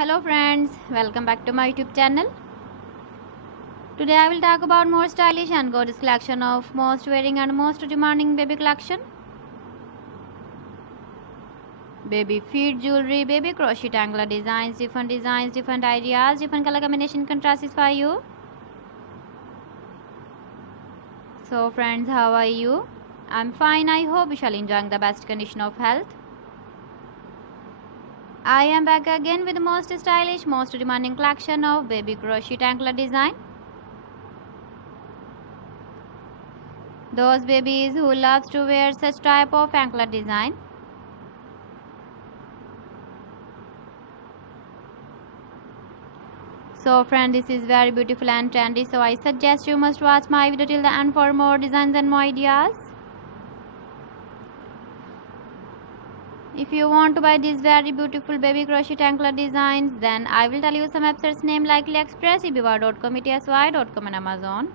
Hello friends, welcome back to my YouTube channel. Today I will talk about more stylish and gorgeous collection of most wearing and most demanding baby collection. Baby feet jewelry, baby crochet angler designs, different ideas, different color combination contrasts for you. So friends, how are you? I'm fine. I hope you shall enjoy the best condition of health. I am back again with the most stylish, most demanding collection of baby crochet anklet design. Those babies who loves to wear such type of anklet design. So friend, this is very beautiful and trendy, so I suggest you must watch my video till the end for more designs and more ideas. If you want to buy these very beautiful baby crochet anklet designs, then I will tell you some websites name like AliExpress, eBay.com, etsy.com and Amazon.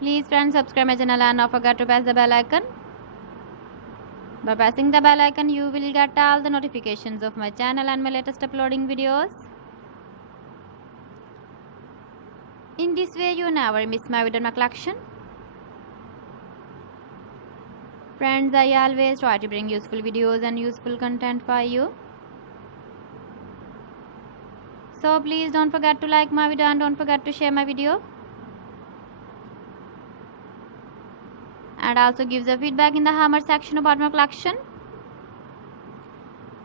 Please friends, subscribe my channel and don't forget to press the bell icon. By pressing the bell icon, you will get all the notifications of my channel and my latest uploading videos. In this way, you never miss my video or my collection. Friends, I always try to bring useful videos and useful content for you. So please don't forget to like my video and don't forget to share my video. And also give the feedback in the hammer section about my collection.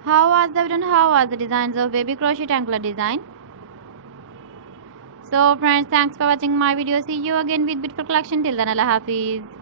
How was the video and how was the designs of baby crochet anklet design? So friends, thanks for watching my video. See you again with beautiful collection. Till then, Allah Hafiz.